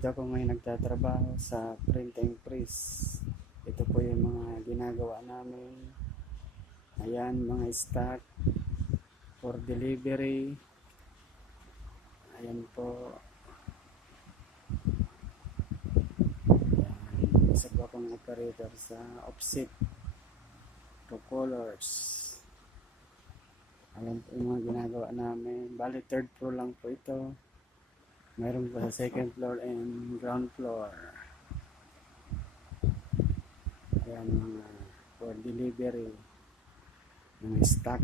Dito ako ngayon nagtatrabaho sa printing press. Ito po yung mga ginagawa namin. Ayan, mga stock for delivery. Ayan po. Ayan, isa po akong operator sa offset to colors. Ayan po yung mga ginagawa namin. Bali, third floor lang po ito. Mayroon pa sa second floor and ground floor. Ayan, mga for delivery ng stock.